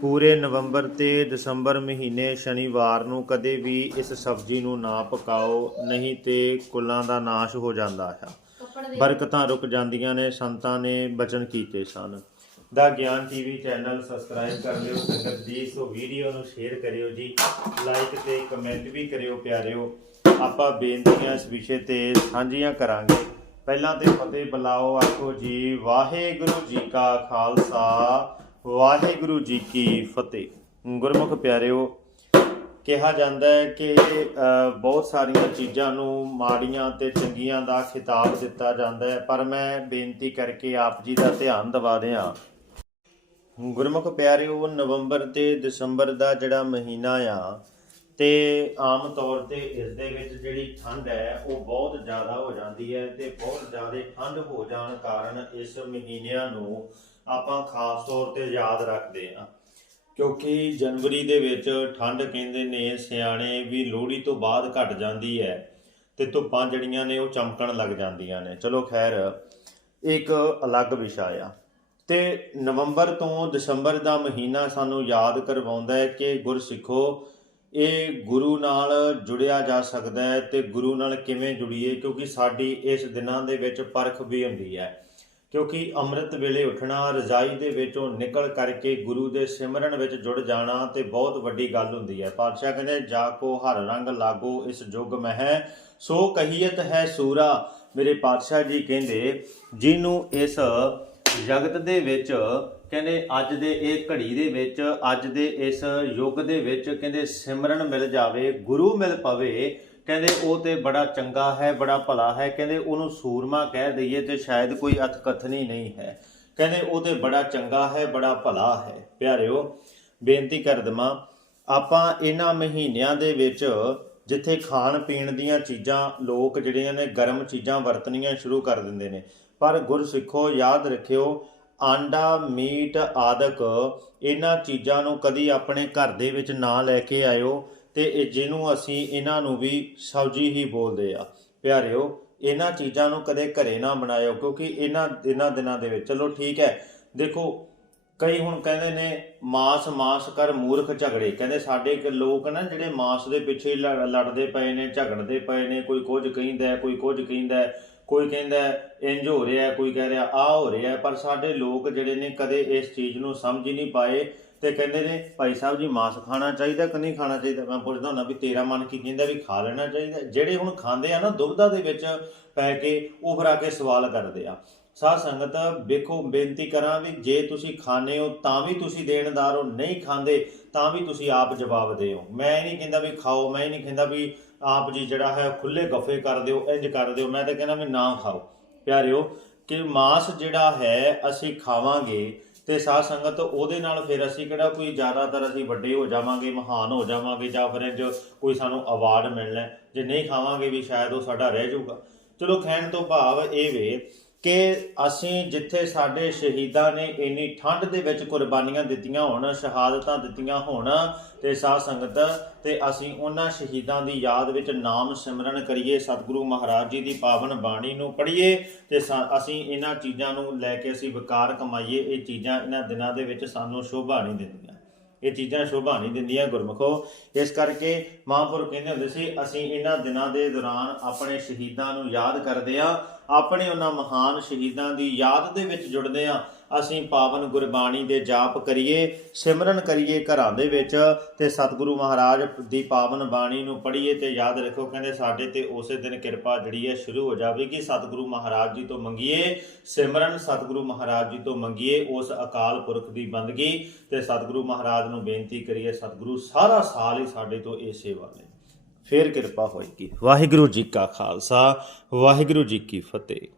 ਪੂਰੇ ਨਵੰਬਰ ਤੇ ਦਸੰਬਰ ਮਹੀਨੇ ਸ਼ਨੀਵਾਰ ਨੂੰ ਕਦੇ ਵੀ ਇਸ ਸਬਜ਼ੀ ਨੂੰ ਨਾ ਪਕਾਓ, ਨਹੀਂ ਤੇ ਕੁੱਲਾਂ ਦਾ ਨਾਸ਼ ਹੋ ਜਾਂਦਾ ਹੈ। ਬਰਕਤਾਂ ਰੁਕ ਜਾਂਦੀਆਂ ਨੇ, ਸੰਤਾਂ ਨੇ ਬਚਨ ਕੀਤੇ ਸਨ। ਦਾ ਗਿਆਨ ਟੀਵੀ ਚੈਨਲ ਸਬਸਕ੍ਰਾਈਬ ਕਰ ਲਿਓ, ਸੰਗਤ ਜੀ ਸੋ ਵੀਡੀਓ ਨੂੰ ਸ਼ੇਅਰ ਕਰਿਓ ਜੀ। ਲਾਈਕ ਤੇ ਕਮੈਂਟ ਵੀ ਕਰਿਓ ਪਿਆਰਿਓ। ਆਪਾਂ ਬੇਨਤੀਆਂ ਇਸ ਵਿਸ਼ੇ ਤੇ ਸਾਂਝੀਆਂ ਕਰਾਂਗੇ। ਪਹਿਲਾਂ ਤੇ ਫਤਿਹ ਬੁਲਾਓ, ਆਖੋ ਜੀ, ਵਾਹਿਗੁਰੂ ਜੀ ਕਾ ਖਾਲਸਾ। ਵਾਹਿਗੁਰੂ ਜੀ ਕੀ ਫਤਿਹ। ਗੁਰਮੁਖ ਪਿਆਰਿਓ, ਕਿਹਾ ਜਾਂਦਾ ਹੈ ਕਿ ਬਹੁਤ ਸਾਰੀਆਂ ਚੀਜ਼ਾਂ ਨੂੰ ਮਾੜੀਆਂ ਤੇ ਚੰਗੀਆਂ ਦਾ ਖਿਤਾਬ ਦਿੱਤਾ ਜਾਂਦਾ ਹੈ, ਪਰ ਮੈਂ ਬੇਨਤੀ ਕਰਕੇ ਆਪ ਜੀ ਦਾ ਧਿਆਨ ਦਿਵਾ ਦਿਆਂ। ਗੁਰਮੁਖ ਪਿਆਰਿਓ, ਨਵੰਬਰ ਤੇ ਦਸੰਬਰ ਦਾ ਜਿਹੜਾ ਮਹੀਨਾ ਆ ਤੇ ਆਮ ਤੌਰ ਤੇ ਇਸ ਦੇ ਵਿੱਚ ਜਿਹੜੀ ਠੰਡ ਹੈ, ਉਹ ਬਹੁਤ ਜ਼ਿਆਦਾ ਹੋ ਜਾਂਦੀ ਹੈ ਤੇ ਬਹੁਤ ਜ਼ਿਆਦਾ ਠੰਡ ਹੋ ਜਾਣ ਕਾਰਨ ਇਸ ਮਹੀਨਿਆਂ ਨੂੰ ਆਪਾਂ ਖਾਸ ਤੌਰ ਤੇ ਯਾਦ ਰੱਖਦੇ ਹਾਂ। ਕਿਉਂਕਿ ਜਨਵਰੀ ਦੇ ਵਿੱਚ ਠੰਡ ਕਹਿੰਦੇ ਨੇ ਸਿਆਣੇ ਵੀ ਲੋਹੜੀ ਤੋਂ ਬਾਅਦ ਘਟ ਜਾਂਦੀ ਹੈ ਤੇ ਧੁੱਪਾਂ ਜਿਹੜੀਆਂ ਨੇ ਉਹ ਚਮਕਣ ਲੱਗ ਜਾਂਦੀਆਂ ਨੇ। ਚਲੋ ਖੈਰ, ਇੱਕ ਅਲੱਗ ਵਿਸ਼ਾ ਆ। ਤੇ ਨਵੰਬਰ ਤੋਂ ਦਸੰਬਰ ਦਾ ਮਹੀਨਾ ਸਾਨੂੰ ਯਾਦ ਕਰਵਾਉਂਦਾ ਹੈ ਕਿ ਗੁਰਸਿੱਖੋ ਇਹ ਗੁਰੂ ਨਾਲ ਜੁੜਿਆ ਜਾ ਸਕਦਾ ਹੈ ਤੇ ਗੁਰੂ ਨਾਲ ਕਿਵੇਂ ਜੁੜੀਏ? ਕਿਉਂਕਿ ਸਾਡੀ ਇਸ ਦਿਨਾਂ ਦੇ ਵਿੱਚ ਪਰਖ ਵੀ ਹੁੰਦੀ ਹੈ। ਕਿਉਂਕਿ ਅੰਮ੍ਰਿਤ ਵੇਲੇ ਉੱਠਣਾ, ਰਜ਼ਾਈ ਦੇ ਵਿੱਚੋਂ ਨਿਕਲ ਕਰਕੇ ਗੁਰੂ ਦੇ ਸਿਮਰਨ ਵਿੱਚ ਜੁੜ ਜਾਣਾ ਤੇ ਬਹੁਤ ਵੱਡੀ ਗੱਲ ਹੁੰਦੀ ਹੈ। ਪਾਤਸ਼ਾਹ ਕਹਿੰਦੇ, ਜਾ ਕੋ ਹਰ ਰੰਗ ਲਾਗੋ ਇਸ ਜੁਗ ਮਹਿ, ਸੋ ਕਹੀਅਤ ਹੈ ਸੂਰਾ। ਮੇਰੇ ਪਾਤਸ਼ਾਹ ਜੀ ਕਹਿੰਦੇ, ਜਿਹਨੂੰ ਇਸ ਜਗਤ ਦੇ ਵਿੱਚ ਕਹਿੰਦੇ ਅੱਜ ਦੇ ਇਹ ਘੜੀ ਦੇ ਵਿੱਚ, ਅੱਜ ਦੇ ਇਸ ਯੁੱਗ ਦੇ ਵਿੱਚ ਕਹਿੰਦੇ ਸਿਮਰਨ ਮਿਲ ਜਾਵੇ, ਗੁਰੂ ਮਿਲ ਪਵੇ, ਕਹਿੰਦੇ ਉਹ ਤੇ ਬੜਾ ਚੰਗਾ ਹੈ, ਬੜਾ ਭਲਾ ਹੈ, ਕਹਿੰਦੇ ਉਹਨੂੰ ਸੂਰਮਾ ਕਹਿ ਦਈਏ ਤੇ ਸ਼ਾਇਦ ਕੋਈ ਅਥਕਥਨੀ ਨਹੀਂ ਹੈ। ਕਹਿੰਦੇ ਉਹ ਤੇ ਬੜਾ ਚੰਗਾ ਹੈ, ਬੜਾ ਭਲਾ ਹੈ। ਪਿਆਰਿਓ, ਬੇਨਤੀ ਕਰ ਦਵਾਂ, ਆਪਾਂ ਇਹਨਾਂ ਮਹੀਨਿਆਂ ਦੇ ਵਿੱਚ ਜਿੱਥੇ ਖਾਣ ਪੀਣ ਦੀਆਂ ਚੀਜ਼ਾਂ ਲੋਕ ਜਿਹੜੀਆਂ ਨੇ ਗਰਮ ਚੀਜ਼ਾਂ ਵਰਤਣੀਆਂ ਸ਼ੁਰੂ ਕਰ ਦਿੰਦੇ ਨੇ। ਪਰ ਗੁਰਸਿੱਖੋ, ਯਾਦ ਰੱਖਿਓ ਆਂਡਾ, ਮੀਟ ਆਦਿਕ ਇਹਨਾਂ ਚੀਜ਼ਾਂ ਨੂੰ ਕਦੀ ਆਪਣੇ ਘਰ ਦੇ ਵਿੱਚ ਨਾ ਲੈ ਕੇ ਆਇਓ ਤੇ ਜਿਹਨੂੰ ਅਸੀਂ ਇਹਨਾਂ ਨੂੰ ਵੀ ਸਬਜ਼ੀ ਹੀ ਬੋਲਦੇ ਆ। ਪਿਆਰਿਓ, ਇਹਨਾਂ ਚੀਜ਼ਾਂ ਨੂੰ ਕਦੇ ਘਰੇ ਨਾ ਬਣਾਇਓ ਕਿਉਂਕਿ ਇਹਨਾਂ ਇਹਨਾਂ ਦਿਨਾਂ ਦੇ ਵਿੱਚ। ਚਲੋ ਠੀਕ ਹੈ, ਦੇਖੋ, ਕਈ ਹੁਣ ਕਹਿੰਦੇ ਨੇ ਮਾਸ ਮਾਸ ਕਰ ਮੂਰਖ ਝਗੜੇ। ਕਹਿੰਦੇ ਸਾਡੇ ਲੋਕ ਨਾ ਜਿਹੜੇ ਮਾਸ ਦੇ ਪਿੱਛੇ ਲੜ- ਲੜਦੇ ਪਏ ਨੇ, ਝਗੜਦੇ ਪਏ ਨੇ, ਕੋਈ ਕੁਝ ਕਹਿੰਦਾ, ਕੋਈ ਕੁਝ ਕਹਿੰਦਾ। ਕੋਈ ਕਹਿੰਦਾ ਹੈ, ਇੰਜ ਹੋ ਰਿਹਾ ਕੋਈ ਕਹਿ ਰਿਹਾ ਆ ਹੋ ਰਿਹਾ ਪਰ ਸਾਡੇ ਲੋਕ ਜਿਹੜੇ ਨੇ ਕਦੇ ਇਸ ਚੀਜ਼ ਨੂੰ ਸਮਝ ਹੀ ਨਹੀਂ ਪਾਏ ਤੇ ਕਹਿੰਦੇ ਨੇ ਭਾਈ ਸਾਹਿਬ ਜੀ ਮਾਸ ਖਾਣਾ ਚਾਹੀਦਾ ਕਿ ਨਹੀਂ ਖਾਣਾ ਚਾਹੀਦਾ? ਮੈਂ ਪੁੱਛਦਾ ਹੁੰਦਾ ਵੀ ਤੇਰਾ ਮਨ ਕੀ ਕਹਿੰਦਾ ਵੀ ਖਾ ਲੈਣਾ ਚਾਹੀਦਾ। ਜਿਹੜੇ ਹੁਣ ਖਾਂਦੇ ਆ ਨਾ ਦੁਬਦਾ ਦੇ ਵਿੱਚ ਪੈ ਕੇ ਉਹ ਫਿਰ ਆ ਕੇ ਸਵਾਲ ਕਰਦੇ ਆ। ਸਾਧ ਸੰਗਤ ਵੇਖੋ ਬੇਨਤੀ ਕਰਾਂ ਵੀ ਜੇ ਤੁਸੀਂ ਖਾਣੇ ਹੋ ਤਾਂ ਵੀ ਤੁਸੀਂ ਦੇਣਦਾਰ ਹੋ ਨਹੀਂ ਖਾਂਦੇ ਤਾਂ ਵੀ ਤੁਸੀਂ ਆਪ ਜਵਾਬ ਦਿਓ। ਮੈਂ ਇਹ ਨਹੀਂ ਕਹਿੰਦਾ ਵੀ ਖਾਓ ਮੈਂ ਇਹ ਨਹੀਂ ਕਹਿੰਦਾ ਵੀ ਆਪ ਜੀ ਜਿਹੜਾ ਹੈ ਖੁੱਲੇ ਗੱਫੇ ਕਰ ਦਿਓ, ਇੰਜ ਕਰ ਦਿਓ। ਮੈਂ ਤਾਂ ਕਹਿੰਦਾ ਵੀ ਨਾ ਖਾਓ। ਪਿਆਰਿਓ, ਕਿ ਮਾਸ ਜਿਹੜਾ ਹੈ ਅਸੀਂ ਖਾਵਾਂਗੇ ਤੇ ਸਾਧ ਸੰਗਤ ਉਹਦੇ ਨਾਲ ਫਿਰ ਅਸੀਂ ਕਿਹੜਾ ਕੋਈ ਜ਼ਿਆਦਾਤਰ ਅਸੀਂ ਵੱਡੇ ਹੋ ਜਾਵਾਂਗੇ, ਮਹਾਨ ਹੋ ਜਾਵਾਂਗੇ ਜਾਂ ਫਿਰ ਇੰਜ ਕੋਈ ਸਾਨੂੰ ਅਵਾਰਡ ਮਿਲਣਾ ਜੇ ਨਹੀਂ ਖਾਵਾਂਗੇ ਵੀ ਸ਼ਾਇਦ ਉਹ ਸਾਡਾ ਰਹਿ ਜਾਊਗਾ। ਚਲੋ, ਕਹਿਣ ਤੋਂ ਭਾਵ ਇਹ ਵੇ ਕਿ ਅਸੀਂ ਜਿੱਥੇ ਸਾਡੇ ਸ਼ਹੀਦਾਂ ਨੇ ਇੰਨੀ ਠੰਡ ਦੇ ਵਿੱਚ ਕੁਰਬਾਨੀਆਂ ਦਿੱਤੀਆਂ ਹੋਣ, ਸ਼ਹਾਦਤਾਂ ਦਿੱਤੀਆਂ ਹੋਣ ਤੇ ਸਾਧ ਸੰਗਤ ਤੇ ਅਸੀਂ ਉਹਨਾਂ ਸ਼ਹੀਦਾਂ ਦੀ ਯਾਦ ਵਿੱਚ ਨਾਮ ਸਿਮਰਨ ਕਰੀਏ, ਸਤਿਗੁਰੂ ਮਹਾਰਾਜ ਜੀ ਦੀ ਪਾਵਨ ਬਾਣੀ ਨੂੰ ਪੜ੍ਹੀਏ ਤੇ ਸਾ- ਅਸੀਂ ਇਹਨਾਂ ਚੀਜ਼ਾਂ ਨੂੰ ਲੈ ਕੇ ਅਸੀਂ ਵਿਕਾਰ ਕਮਾਈਏ, ਇਹ ਚੀਜ਼ਾਂ ਇਹਨਾਂ ਦਿਨਾਂ ਦੇ ਵਿੱਚ ਸਾਨੂੰ ਸ਼ੋਭਾ ਨਹੀਂ ਦਿੰਦੀਆਂ। ਇਹ ਚੀਜ਼ਾਂ ਸ਼ੋਭਾ ਨਹੀਂ ਦਿੰਦੀਆਂ ਗੁਰਮਖੋ। ਇਸ ਕਰਕੇ ਮਹਾਂਪੁਰਖ ਕਹਿੰਦੇ ਹੁੰਦੇ ਸੀ, ਅਸੀਂ ਇਹਨਾਂ ਦਿਨਾਂ ਦੇ ਦੌਰਾਨ ਆਪਣੇ ਸ਼ਹੀਦਾਂ ਨੂੰ ਯਾਦ ਕਰਦੇ ਆ ਆਪਣੇ ਉਹਨਾਂ ਮਹਾਨ ਸ਼ਹੀਦਾਂ ਦੀ ਯਾਦ ਦੇ ਵਿੱਚ ਜੁੜਦੇ ਆ ਅਸੀਂ ਪਾਵਨ ਗੁਰਬਾਣੀ ਦੇ ਜਾਪ ਕਰੀਏ, ਸਿਮਰਨ ਕਰੀਏ ਘਰਾਂ ਦੇ ਵਿੱਚ ਤੇ ਸਤਿਗੁਰੂ ਮਹਾਰਾਜ ਦੀ ਪਾਵਨ ਬਾਣੀ ਨੂੰ ਪੜ੍ਹੀਏ ਤੇ ਯਾਦ ਰੱਖੋ, ਕਹਿੰਦੇ ਸਾਡੇ ਤੇ ਉਸੇ ਦਿਨ ਕਿਰਪਾ ਜਿਹੜੀ ਹੈ ਸ਼ੁਰੂ ਹੋ ਜਾਵੇਗੀ। ਸਤਿਗੁਰੂ ਮਹਾਰਾਜ ਜੀ ਤੋਂ ਮੰਗੀਏ, ਸਿਮਰਨ ਸਤਿਗੁਰੂ ਮਹਾਰਾਜ ਜੀ ਤੋਂ ਮੰਗੀਏ, ਉਸ ਅਕਾਲ ਪੁਰਖ ਦੀ ਬੰਦਗੀ ਤੇ ਸਤਿਗੁਰੂ ਮਹਾਰਾਜ ਨੂੰ ਬੇਨਤੀ ਕਰੀਏ, ਸਤਿਗੁਰੂ ਸਾਰਾ ਸਾਲ ਹੀ ਸਾਡੇ ਤੋਂ ਇਹ ਸੇਵਾ ਲੈ। ਫੇਰ ਕਿਰਪਾ ਹੋਏਗੀ। ਵਾਹਿਗੁਰੂ ਜੀ ਕਾ ਖਾਲਸਾ, ਵਾਹਿਗੁਰੂ ਜੀ ਕੀ ਫਤਿਹ।